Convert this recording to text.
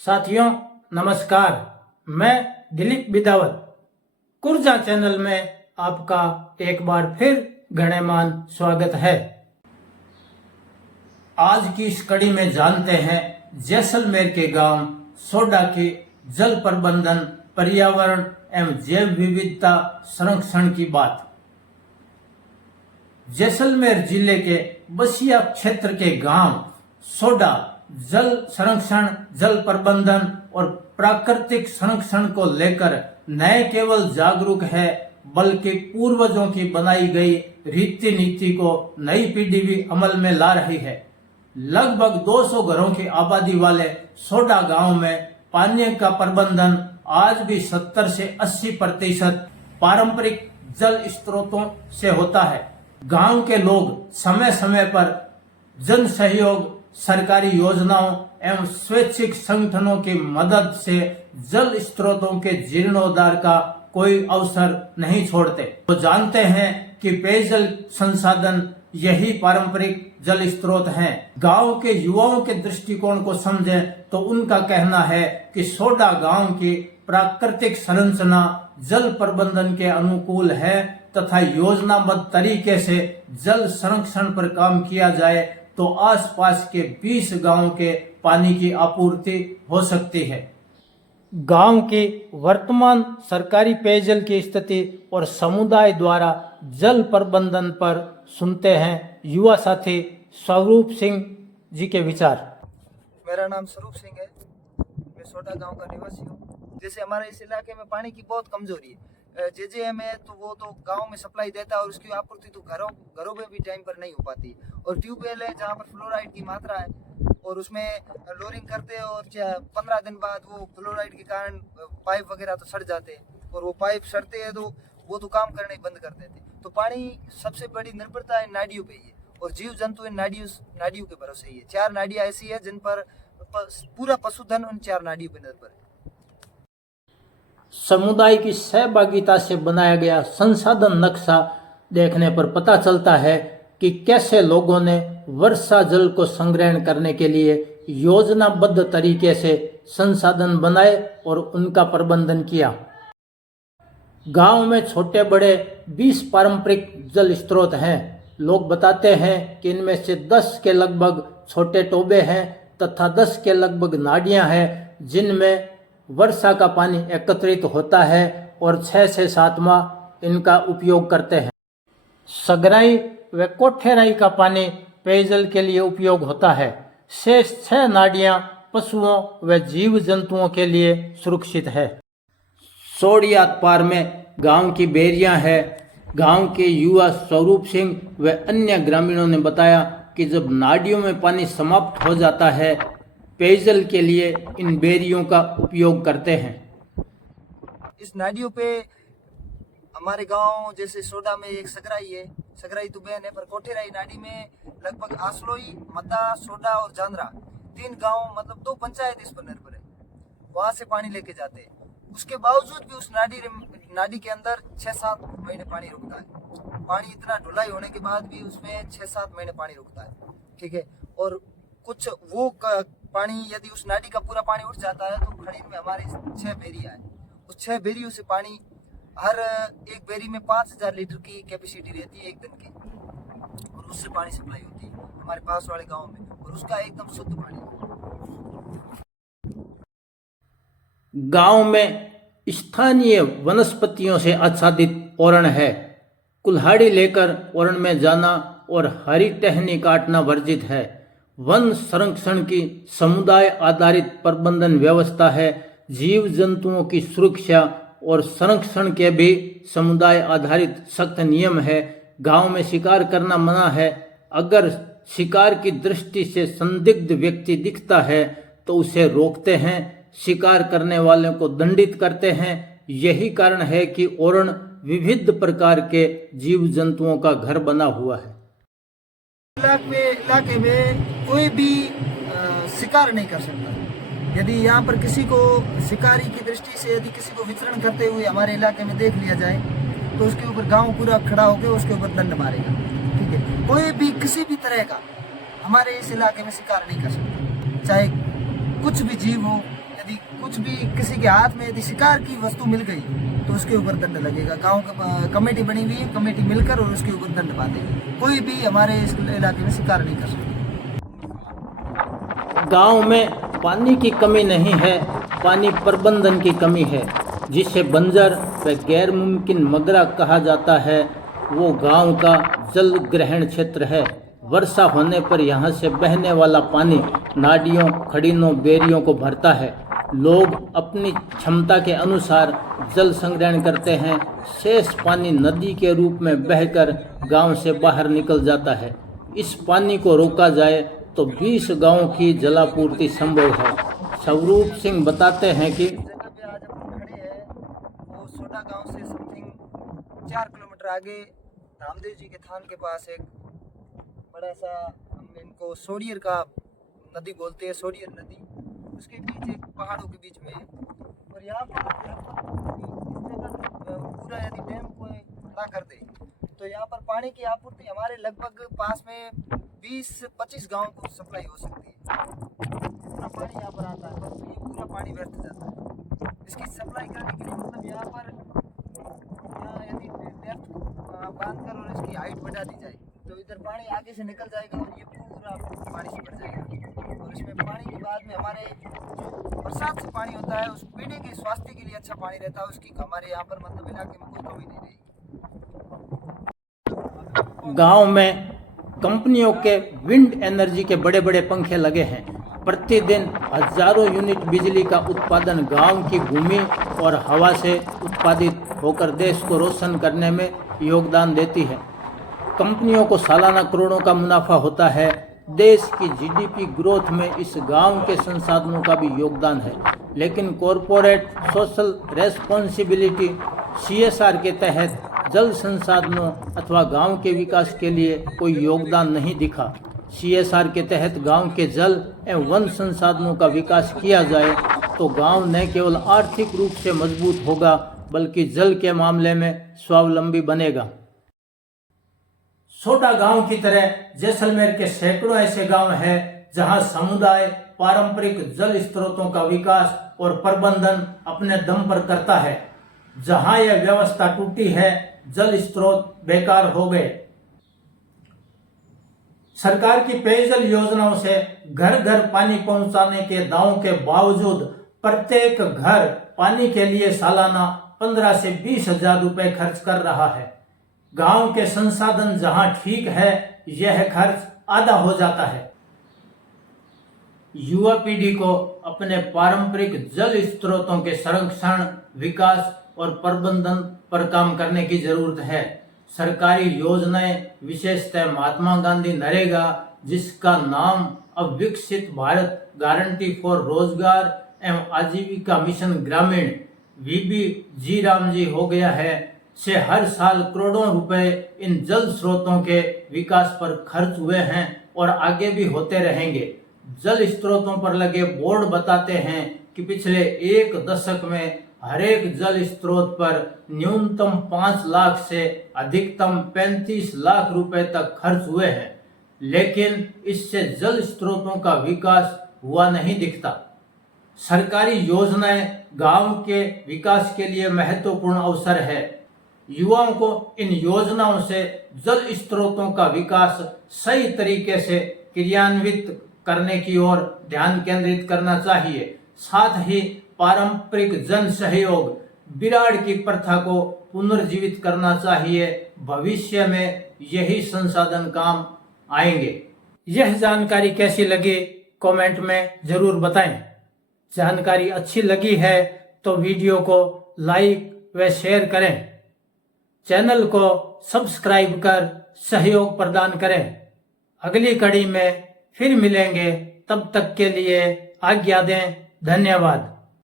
साथियों नमस्कार, मैं दिलीप बिदावत कुर्जा चैनल में आपका एक बार फिर गणमान्य स्वागत है। आज की इस कड़ी में जानते हैं जैसलमेर के गांव सोडा के जल प्रबंधन, पर्यावरण एवं जैव विविधता संरक्षण की बात। जैसलमेर जिले के बसिया क्षेत्र के गांव सोडा जल संरक्षण, जल प्रबंधन और प्राकृतिक संरक्षण को लेकर न केवल जागरूक है बल्कि पूर्वजों की बनाई गई रीति नीति को नई पीढ़ी भी अमल में ला रही है। लगभग 200 घरों की आबादी वाले सोडा गांव में पानी का प्रबंधन आज भी 70 से 80% पारंपरिक जल स्रोतों से होता है। गांव के लोग समय समय पर जन सहयोग, सरकारी योजनाओं एवं स्वैच्छिक संगठनों की मदद से जल स्रोतों के जीर्णोद्धार का कोई अवसर नहीं छोड़ते। तो जानते हैं कि पेयजल संसाधन यही पारंपरिक जल स्रोत हैं। गांव के युवाओं के दृष्टिकोण को समझें तो उनका कहना है कि सोडा गांव की प्राकृतिक संरचना जल प्रबंधन के अनुकूल है तथा योजनाबद्ध तरीके से जल संरक्षण पर काम किया जाए तो आसपास के 20 गांवों के पानी की आपूर्ति हो सकती है। गांव की वर्तमान सरकारी पेयजल की स्थिति और समुदाय द्वारा जल प्रबंधन पर सुनते हैं युवा साथी स्वरूप सिंह जी के विचार। मेरा नाम स्वरूप सिंह है, मैं सोडा गांव का निवासी हूँ। जैसे हमारे इस इलाके में पानी की बहुत कमजोरी है। जेजेएम है तो वो तो गांव में सप्लाई देता है और उसकी आपूर्ति तो घरों में भी टाइम पर नहीं हो पाती। और ट्यूबवेल है जहाँ पर फ्लोराइड की मात्रा है और उसमें लोरिंग करते हैं और 15 दिन बाद वो फ्लोराइड के कारण पाइप वगैरह तो सड़ जाते हैं और वो पाइप सड़ते हैं तो वो तो काम करने बंद कर देते। तो पानी सबसे बड़ी निर्भरता है नाडियों पे ही है और जीव जंतु इन नाडियों के भरोसे ही है। 4 नाडियाँ ऐसी है जिन पर पूरा पशुधन उन 4 नाडियों पर निर्भर है। समुदाय की सहभागिता से बनाया गया संसाधन नक्शा देखने पर पता चलता है कि कैसे लोगों ने वर्षा जल को संग्रहण करने के लिए योजनाबद्ध तरीके से संसाधन बनाए और उनका प्रबंधन किया। गांव में छोटे बड़े 20 पारंपरिक जल स्रोत हैं। लोग बताते हैं कि इनमें से 10 के लगभग छोटे टोबे हैं तथा 10 के लगभग नाडियां हैं जिनमें वर्षा का पानी एकत्रित होता है और 6 से 7 माह इनका उपयोग करते हैं। सगराई व कोठेराई का पानी पेयजल के लिए उपयोग होता है। शेष 6 नाडियां पशुओं व जीव जंतुओं के लिए सुरक्षित है। सोडियात पार में गांव की बेरियां है। गांव के युवा स्वरूप सिंह व अन्य ग्रामीणों ने बताया कि जब नाडियों में पानी समाप्त हो जाता है पेयजल के लिए इन बेरियों का उपयोग करते हैं। इस नाडियों पे हमारे गांव जैसे सोडा में एक सगराई है, सगराई तो बहन है, पर कोठेराई नाडी में लगभग आसलोई, मद्दा, सोडा और जांदरा 3 गांव मतलब 2 पंचायत इस पर निर्भर है। वहां से पानी लेके जाते हैं। उसके बावजूद भी उस नाडी के अंदर 6-7 महीने पानी रुकता है। पानी इतना ढुलाई होने के बाद भी उसमें 6-7 महीने पानी रुकता है। ठीक है। और कुछ वो पानी यदि उस नाडी का पूरा पानी उठ जाता है तो खड़ीन में हमारे 6 बेरियां हैं। उस 6 बेरियों से पानी हर एक बेरी में 5000 लीटर की कैपेसिटी रहती है एक दिन की और उससे पानी सप्लाई होती है हमारे पास वाले गांव में और उसका एकदम शुद्ध पानी। गांव में स्थानीय वनस्पतियों से आच्छादित ओरण है। कुल्हाड़ी लेकर ओरण में जाना और हरी टहनी काटना वर्जित है। वन संरक्षण की समुदाय आधारित प्रबंधन व्यवस्था है। जीव जंतुओं की सुरक्षा और संरक्षण के भी समुदाय आधारित सख्त नियम है। गांव में शिकार करना मना है। अगर शिकार की दृष्टि से संदिग्ध व्यक्ति दिखता है तो उसे रोकते हैं। शिकार करने वालों को दंडित करते हैं। यही कारण है कि ओरण विविध प्रकार के जीव जंतुओं का घर बना हुआ है। इलाके में कोई भी शिकार नहीं कर सकता। यदि यहाँ पर किसी को शिकारी की दृष्टि से यदि किसी को विचरण करते हुए हमारे इलाके में देख लिया जाए तो उसके ऊपर गांव पूरा खड़ा होकर उसके ऊपर दंड मारेगा। ठीक है। कोई भी किसी भी तरह का हमारे इस इलाके में शिकार नहीं कर सकता, चाहे कुछ भी जीव हो, यदि कुछ भी किसी के हाथ में यदि शिकार की वस्तु मिल गई तो उसके ऊपर दंड लगेगा। गांव कमेटी बनी हुई है, कमेटी मिलकर और उसके ऊपर दंड बांधेगी। कोई भी हमारे इस इलाके में शिकार नहीं कर सकता। गांव में पानी की कमी नहीं है, पानी प्रबंधन की कमी है। जिसे बंजर व गैर मुमकिन मगरा कहा जाता है, वो गांव का जल ग्रहण क्षेत्र है। वर्षा होने पर यहाँ से बहने वाला पानी नालियों, खड़ीनों, बेरियों को भरता है। लोग अपनी क्षमता के अनुसार जल संग्रहण करते हैं। शेष पानी नदी के रूप में बहकर गांव से बाहर निकल जाता है। इस पानी को रोका जाए तो 20 गांवों की जलापूर्ति संभव है। स्वरूप सिंह बताते हैं कि जगह पे आज अपन खड़े हैं वो सोडा गांव से समथिंग 4 किलोमीटर आगे रामदेव जी के थान के पास एक बड़ा सा, हम इनको सोडियर का नदी बोलते हैं, सोडियर नदी, उसके बीच एक पहाड़ों के बीच में है। और यहाँ पर इस जगह पूरा यदि डैम को खड़ा कर दे तो यहाँ पर पानी की आपूर्ति हमारे लगभग पास में 20-25 गाँव को सप्लाई हो सकती है। पूरा पानी यहाँ पर आता है, परंतु ये पूरा पानी व्यर्थ जाता है। इसकी सप्लाई करने के लिए मतलब यहाँ यदि डेप्थ बांधकर और इसकी हाइट बढ़ा दी जाए तो इधर पानी आगे से निकल जाएगा और ये पूरा पानी से भर जाएगा। और इसमें पानी के बाद में हमारे जो बरसात से पानी होता है उस पीढ़ी के स्वास्थ्य के लिए अच्छा पानी रहता है। उसकी हमारे यहाँ पर मतलब इलाके में कोई कमी नहीं रहेगी। गांव में कंपनियों के विंड एनर्जी के बड़े बड़े पंखे लगे हैं। प्रतिदिन हजारों यूनिट बिजली का उत्पादन गांव की भूमि और हवा से उत्पादित होकर देश को रोशन करने में योगदान देती है। कंपनियों को सालाना करोड़ों का मुनाफा होता है। देश की जीडीपी ग्रोथ में इस गांव के संसाधनों का भी योगदान है। लेकिन कॉरपोरेट सोशल रेस्पॉन्सिबिलिटी CSR के तहत जल संसाधनों अथवा गांव के विकास के लिए कोई योगदान नहीं दिखा। CSR के तहत गांव के जल एवं वन संसाधनों का विकास किया जाए तो गांव न केवल आर्थिक रूप से मजबूत होगा बल्कि जल के मामले में स्वावलंबी बनेगा। सोडा गांव की तरह जैसलमेर के सैकड़ों ऐसे गांव हैं जहां समुदाय पारंपरिक जल स्रोतों का विकास और प्रबंधन अपने दम पर करता है। जहां यह व्यवस्था टूटी है, जल स्रोत बेकार हो गए। सरकार की पेयजल योजनाओं से घर घर पानी पहुंचाने के दावों के बावजूद प्रत्येक घर पानी के लिए सालाना 15 से 20 हजार रुपए खर्च कर रहा है। गांव के संसाधन जहां ठीक है, यह खर्च आधा हो जाता है। युवा पीढ़ी को अपने पारंपरिक जल स्रोतों के संरक्षण, विकास और प्रबंधन पर काम करने की जरूरत है। सरकारी योजनाएं, विशेषतः महात्मा गांधी नरेगा, जिसका नाम अब विकसित भारत गारंटी फॉर रोजगार एवं आजीविका मिशन ग्रामीण VBG रामजी हो गया है, से हर साल करोड़ों रुपए इन जल स्रोतों के विकास पर खर्च हुए हैं और आगे भी होते रहेंगे। जल स्रोतों पर लगे बोर्ड बताते हैं कि पिछले एक दशक में हर एक जल स्रोत पर न्यूनतम 5 लाख से अधिकतम 35 लाख रुपए तक खर्च हुए हैं, लेकिन इससे जल स्रोतों का विकास हुआ नहीं दिखता। सरकारी योजनाएं गांव के विकास के लिए महत्वपूर्ण अवसर है। युवाओं को इन योजनाओं से जल स्रोतों का विकास सही तरीके से क्रियान्वित करने की ओर ध्यान केंद्रित करना चाहिए। साथ ही पारंपरिक जन सहयोग बिराड़ की प्रथा को पुनर्जीवित करना चाहिए। भविष्य में यही संसाधन काम आएंगे। यह जानकारी कैसी लगी कमेंट में जरूर बताएं। जानकारी अच्छी लगी है तो वीडियो को लाइक व शेयर करें। चैनल को सब्सक्राइब कर सहयोग प्रदान करें। अगली कड़ी में फिर मिलेंगे, तब तक के लिए आज्ञा दें। धन्यवाद।